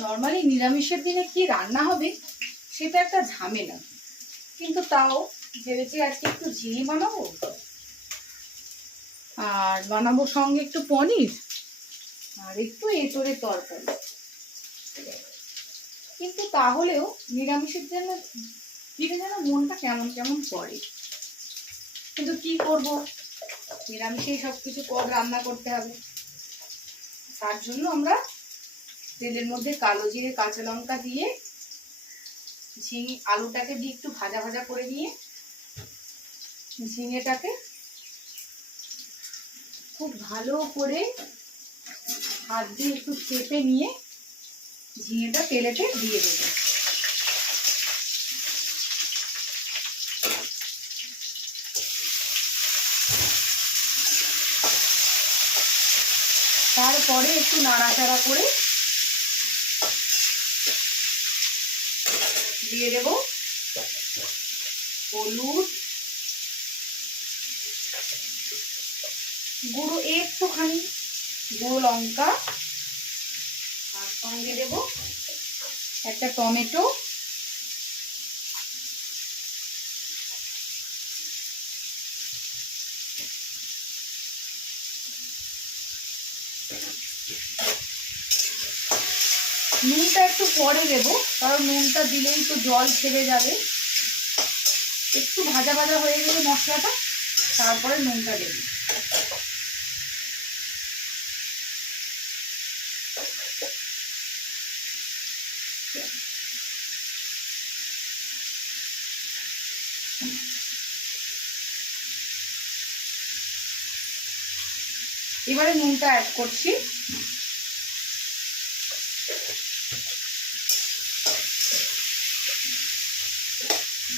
Normally নিরামিষের দিনে কি রান্না হবে সেটা একটা ঝামেলা, কিন্তু তাও ভেবেছি আজকে একটু ঝিঙে বানাবো, আর বানাবো সঙ্গে একটু পনির আর একটু এঁচোড়ের তরকারি। কিন্তু তাহলেও নিরামিষের জন্য দিনে যেন মনটা কেমন কেমন করে, কিন্তু কি করব, নিরামিষেই সব কিছু পদ রান্না করতে হবে। তার জন্য আমরা তেলের মধ্যে কালো জিরে কাঁচা লঙ্কা দিয়ে ঝিঙে আলুটাকে দিয়ে একটু ভাজা ভাজা করে নিয়ে ঝিঙেটাকে খুব ভালো করে হাত দিয়ে একটু চেপে নিয়ে ঝিঙেটা তেলেতে দিয়ে দেবো। তারপরে একটু নাড়াচাড়া করে দিয়ে দেব হলুদ গুঁড়ো, একটুখানি গুঁড়ো লঙ্কা, আর সঙ্গে দেব একটা টমেটো, নুনটা একটু পরে দেব, কারণ নুনটা দিলেই তো জল ছেড়ে যাবে। একটু ভাজা ভাজা হয়ে গেলে মশলাটা, তারপরে নুনটা দেব। এবারে নুনটা অ্যাড করছি।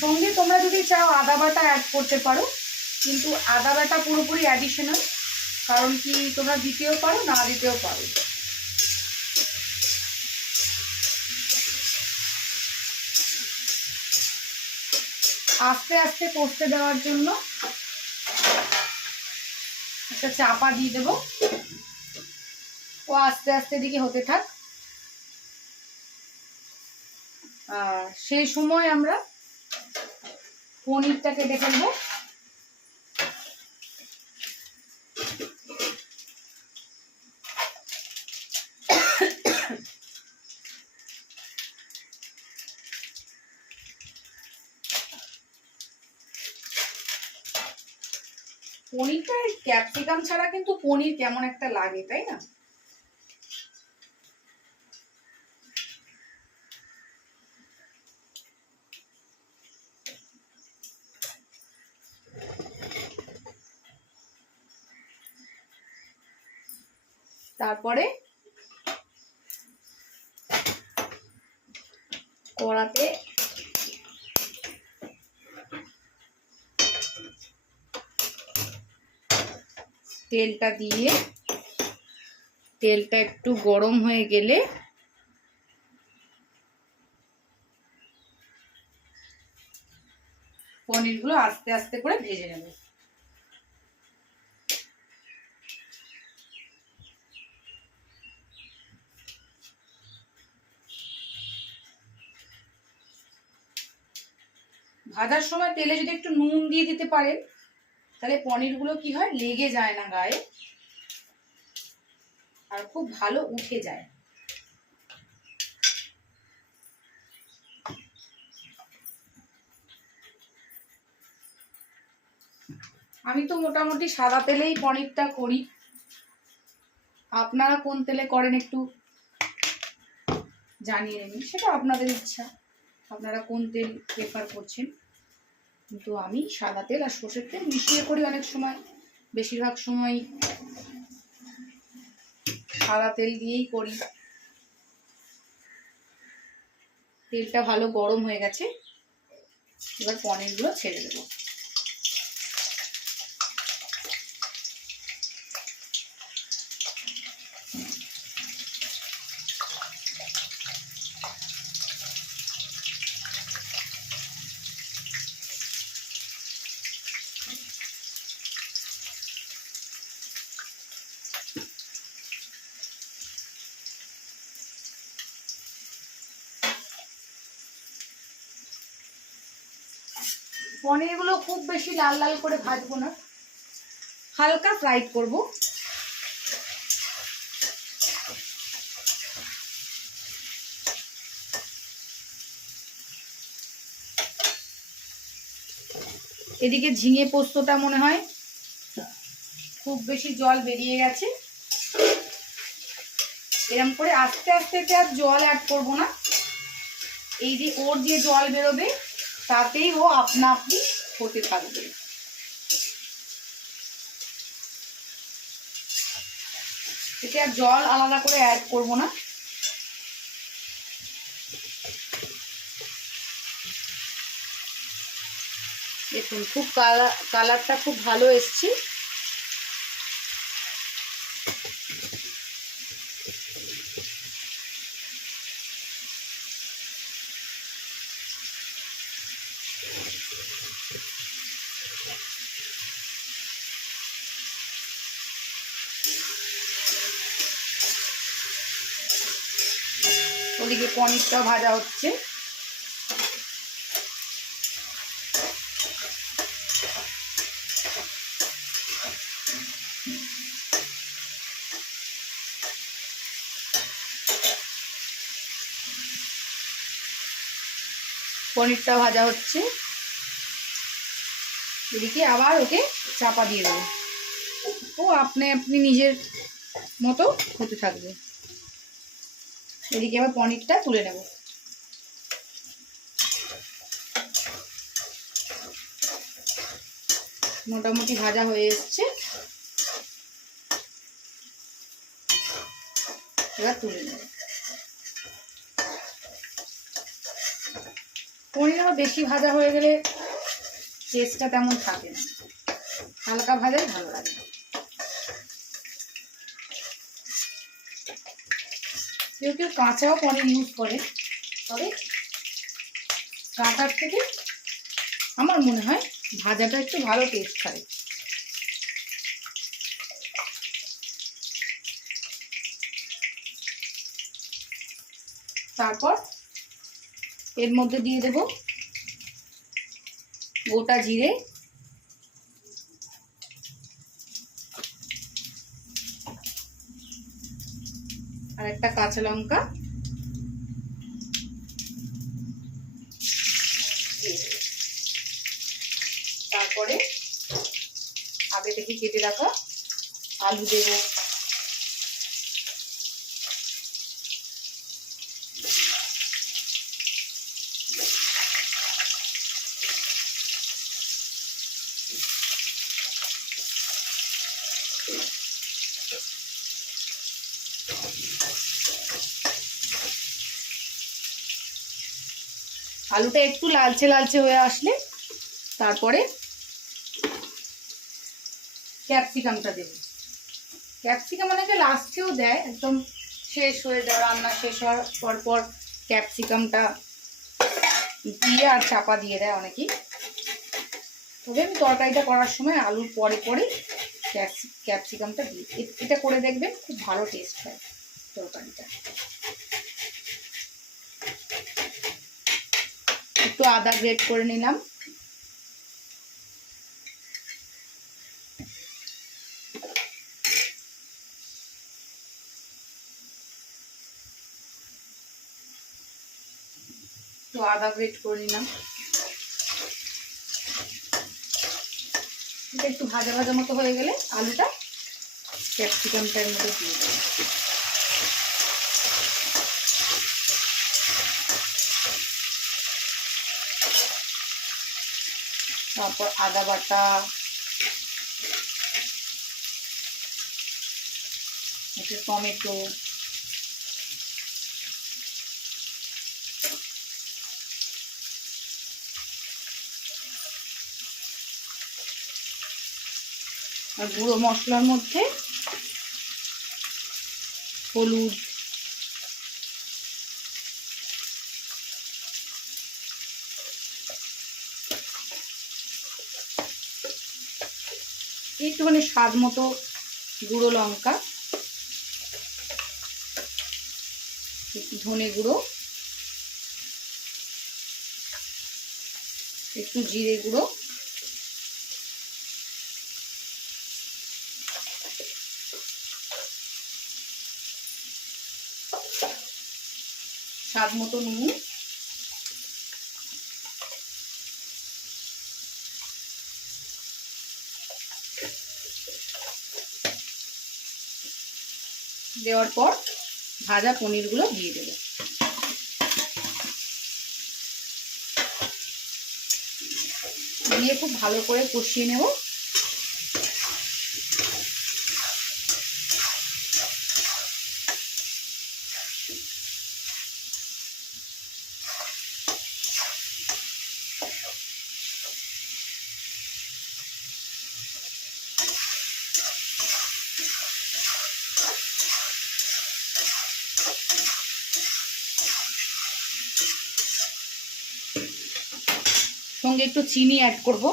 সঙ্গে তোমরা যদি চাও আদা বাটা অ্যাড করতে পারো, কিন্তু আদা বাটা পুরোপুরি অ্যাডিশনাল, কারণ কি তোমরা দিতেও পারো না দিতেও পারো। আস্তে আস্তে কষতে দেওয়ার জন্য একটা চাপা দিয়ে দেবো, ও আস্তে আস্তে দিকে হতে থাক। সেই সময় আমরা পনিরটাকে দেখে নেব। পনিরটা ক্যাপসিকাম ছাড়া কিন্তু পনির কেমন একটা লাগে, তাই না? তারপরে কড়াতে তেলটা দিয়ে, তেলটা একটু গরম হয়ে গেলে পনিরগুলো আস্তে আস্তে করে ভেজে নেব। ভাজার সময় তেলে যদি একটু নুন দিয়ে দিতে পারেন, তাহলে পনিরগুলো কি হয়, লেগে যায় না গায়ে, আর খুব ভালো উঠে যায়। আমি তো মোটামুটি সাদা তেলেই পনিরটা করি, আপনারা কোন তেলে করেন একটু জানিয়ে নেবেন, সেটা আপনাদের ইচ্ছা, আপনারা কোন তেল প্রেফার করছেন। কিন্তু আমি সাদা তেল আর সর্ষের তেল মিশিয়ে করি অনেক সময়, বেশিরভাগ সময় সাদা তেল দিয়েই করি। তেলটা ভালো গরম হয়ে গেছে, এবার পনিরগুলো ছেড়ে দেবো। পনিরগুলো খুব বেশি লাল লাল করে ভাজবো না, হালকা ফ্রাইড করব। এদিকে ঝিঙে পোস্তটা মনে হয় খুব বেশি জল বেরিয়ে গেছে। এরকম করে আস্তে আস্তে আর জল অ্যাড করব না, এই যে ওর যে জল বেরোবে তাতেই ও আপনা আপনি হতে থাকবে। এতে আর জল আলাদা করে অ্যাড করব না। দেখুন খুব কালারটা খুব ভালো এসছে। ওদিকে পনিরটাও ভাজা হচ্ছে। পনিরটা ভাজা হচ্ছে, এদিকে আবার ওকে চাপা দিয়ে দেবো, ও আপনি আপনি নিজের মতো হতে থাকবে। এদিকে আবার পনিরটা তুলে নেব। মোটামুটি ভাজা হয়ে এসছে, এবার তুলে নেব। পনির আবার বেশি ভাজা হয়ে গেলে টেস্টটা তেমন থাকে না, হালকা ভাজাই ভালো লাগে। কেউ কেউ কাঁচাও পনির ইউজ করে, তবে কাঁচার থেকে আমার মনে হয় ভাজাটা একটু ভালো টেস্ট হয়। তারপর এর মধ্যে দিয়ে দেব গোটা জিরে, আর একটা কাঁচা লঙ্কা দিয়ে দেব। তারপরে আগে থেকে কেটে রাখা আলু দেব, আলুটা একটু লালচে লালচে হয়ে আসলে তারপরে ক্যাপসিকামটা দেব। ক্যাপসিকাম অনেকে লাস্টেও দেয়, একদম শেষ হয়ে যাওয়া রান্না শেষ হওয়ার পর পর ক্যাপসিকামটা দিয়ে আর চাপা দিয়ে দেয় অনেকেই। তবে আমি তরকারিটা করার সময় আলুর পরে পরে ক্যাপসিকামটা দিই। এটা করে দেখবেন খুব ভালো টেস্ট হয় তরকারিটা। একটু আদা গ্রেট করে নিলাম, এটা একটু ভাজা ভাজা মতো হয়ে গেলে আলুটা ক্যাপসিকামটার মধ্যে দিয়ে দেবো। তারপর আদা বাটা, একটু টমেটো, আর গুঁড়ো মশলার মধ্যে হলুদ, একটুখানি স্বাদ মতো গুঁড়ো লঙ্কা, ধনে গুঁড়ো, একটু জিরে গুঁড়ো, স্বাদ মতো নুন, দেওয়ার পর ভাজা পনিরগুলো দিয়ে দেব। দিয়ে খুব ভালো করে কষিয়ে নেব। সঙ্গে একটু চিনি অ্যাড করব।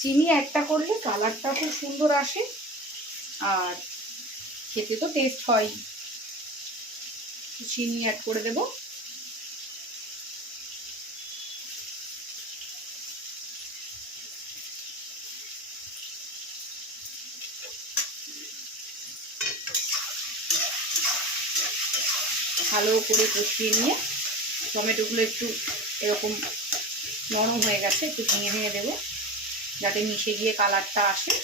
চিনি একটা করলে কালারটা খুব সুন্দর আসে, আর খেতে তো টেস্ট হয়। চিনি অ্যাড করে দেব। ভালো করে কষিয়ে নিয়ে টমেটোগুলো একটু এরকম নরম হয়ে গেছে, একটু ভেঙে ভেঙে দেবো যাতে মিশে গিয়ে কালারটা আসে।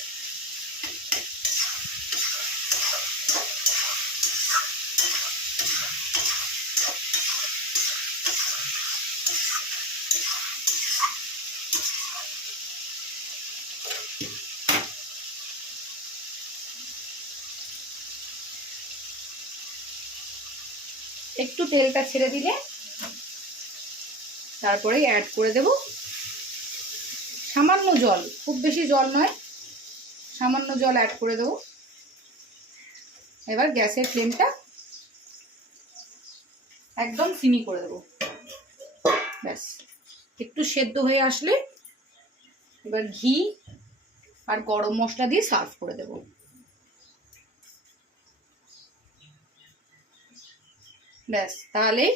একটু তেলটা ছেড়ে দিলে তারপরে অ্যাড করে দেব সামান্য জল, খুব বেশি জল নয়, সামান্য জল অ্যাড করে দেব। এবার গ্যাসের ফ্লেমটা একদম সিমি করে দেব। ব্যাস একটু সেদ্ধ হয়ে আসলে এবার ঘি আর গরম মশলা দিয়ে সার্ভ করে দেব। ব্যাস তাহলে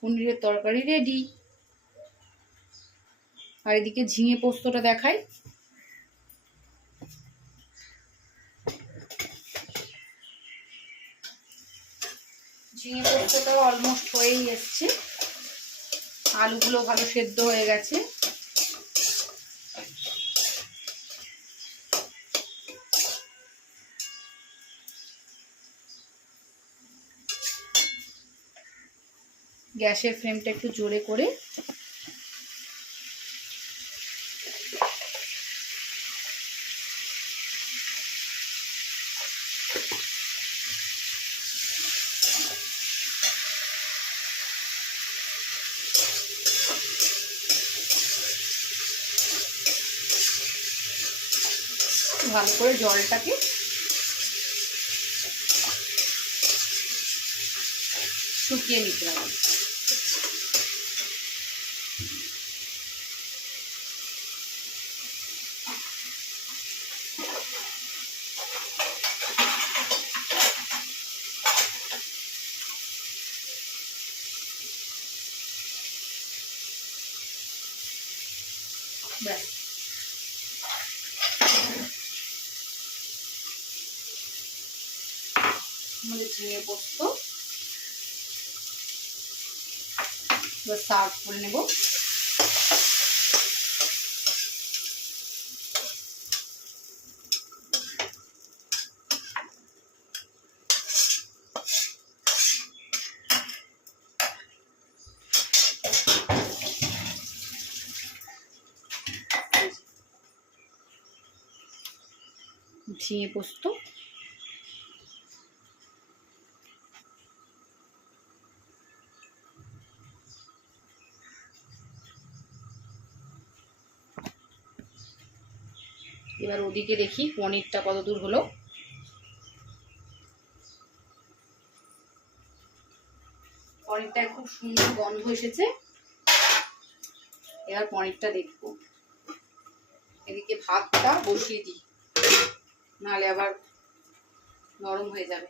পনিরের তরকারি রেডি। আর এদিকে ঝিঙে পোস্তটা দেখাই। ঝিঙে পোস্তটাও অলমোস্ট হয়েই এসছে, আলুগুলো ভালো সেদ্ধ হয়ে গেছে। গ্যাসের ফ্লেমটা একটু জোরে করে ভালো করে জলটাকে শুকিয়ে নিতে হবে। ব্যাস আমাদের ঝিঙে পোস্ত এবার সার্ভ করে নেব। ঝিঙে পোস্ত এবার ওদিকে দেখি পনিরটা কতদূর হলো। পনিরটা খুব সুন্দর গন্ধ এসেছে। এবার পনিরটা দেখবো। এদিকে ভাতটা বসিয়ে দিই, নাহলে আবার নরম হয়ে যাবে।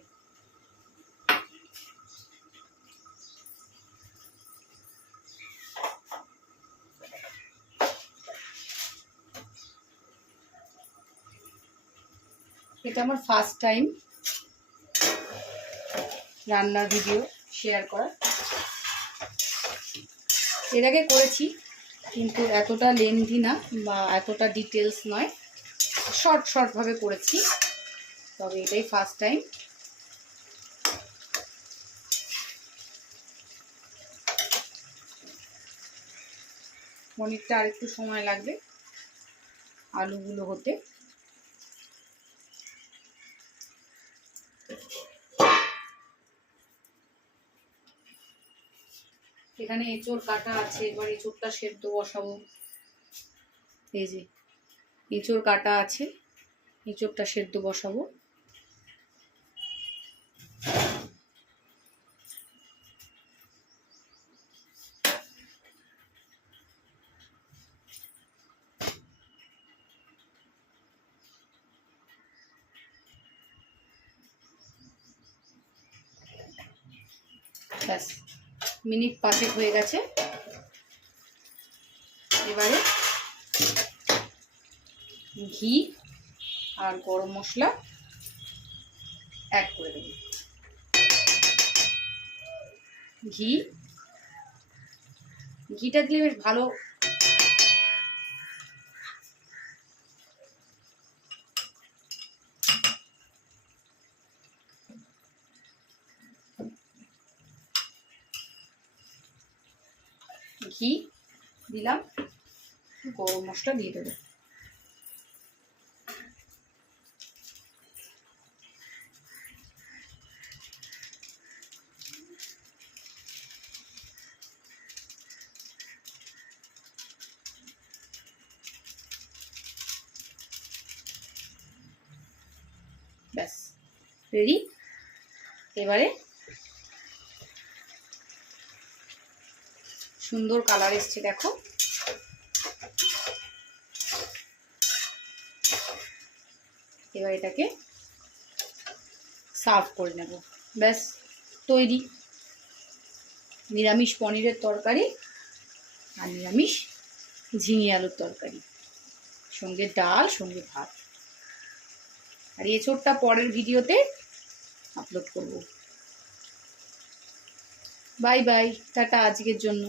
এটা আমার ফার্স্ট টাইম রান্নার ভিডিও শেয়ার করা। এর আগে করেছি কিন্তু এতটা লেন্থি না বা এতটা ডিটেলস নয়, শর্টভাবে করেছি, তবে এটাই ফার্স্ট টাইম। পনিরটা আর একটু সময় লাগবে আলুগুলো হতে। এখানে এঁচোড় কাটা আছে, এবার এঁচোড়টা সেদ্ধ বসাবো। এই যে এঁচোড় কাটা আছে, এঁচোড়টা সেদ্ধ বসাবো। ব্যাস, মিনিট 5 হয়ে গেছে। এবারে ঘি আর গরম মশলা অ্যাড করে দেব। ঘিটা দিলে বেশ ভালো ঘি দিলাম, গরম মশলা দিয়ে দেবো। ব্যাস রেডি। এবারে সুন্দর কালার এসছে দেখো। এবার এটাকে সার্ভ করে নেব। ব্যাস তৈরি নিরামিষ পনিরের তরকারি আর নিরামিষ ঝিঙে আলুর তরকারি, সঙ্গে ডাল, সঙ্গে ভাত। আর এঁচোড়টা পরের ভিডিওতে আপলোড করব। বাই বাই, টাটা আজকের জন্য।